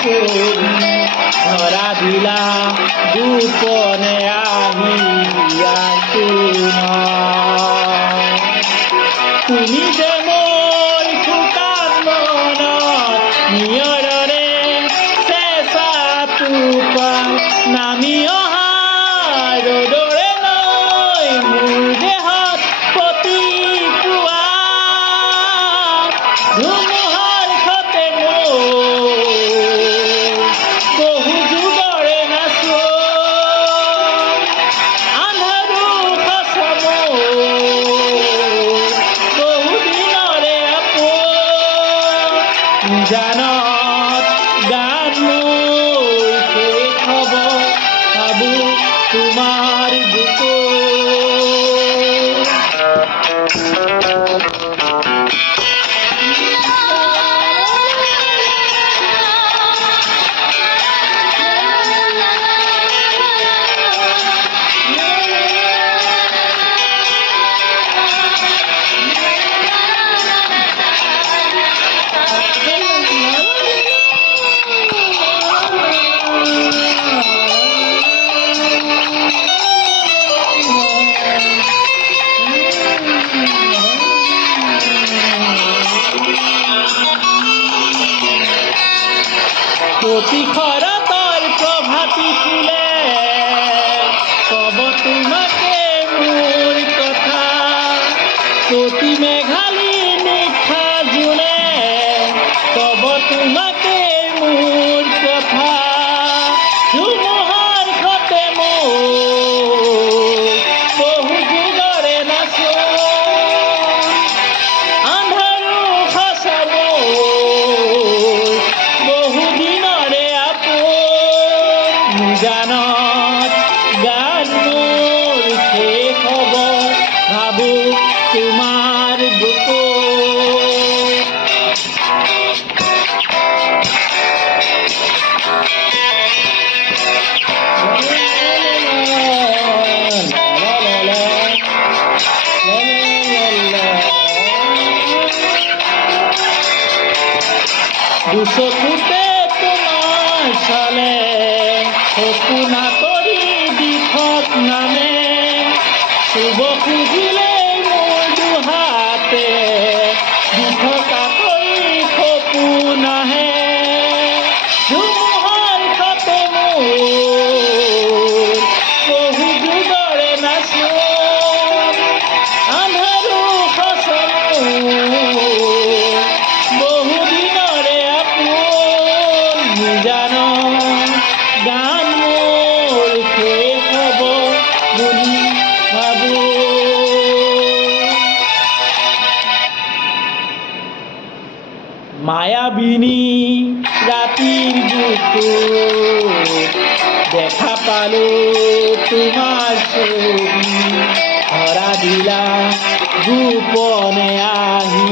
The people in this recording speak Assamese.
ছবি ধৰা দিলা গোপনে আহিয়া তুমি যে মোৰ শুকান মনত নিয়ৰৰে চেঁচা টোপাল নামি অহা ৰ'দৰে নৈ মোৰ দেহত প্ৰতিপুৱা ধুমুহাৰ সতে মোৰ বহু যুগৰে নাচো আন্ধাৰো সঁচা মোৰ জানত গান মোৰ শেষ হ'ব ভাবো তোমাৰ প্ৰতি খৰাতৰ প্ৰভাতী ফুলে কব তোমাকে মোৰ কথা প্ৰতি মেঘালী নিশা জুলে কব তোমাকে মোৰ কথা ধুমুহাৰ সতে মোৰ বহু যুগৰে নাচো আন্ধাৰো সঁচা মোৰ বহু দিনৰে আপোন জানত গান মোৰ শেষ হ'ব ভাবো তোমাৰ বুকুত দুচকুতে তোমাৰ চালে সপোনা কৰি দিশত নামে চুব খুজিলে মোৰ দুহাতে দিশকা কৰি সপোন আহে ধুমুহাৰ সতে মোৰ বহু যুগৰে নাচো আন্ধাৰো সঁচা মোৰ বহু দিনৰে আপোন জানত গান মোৰ শেষ হ'ব বুলি ভাবো মায়াবিনী ৰাতিৰ বুকুত দেখা পালো তোমাৰ ছবি ধৰা দিলা গোপনে আহি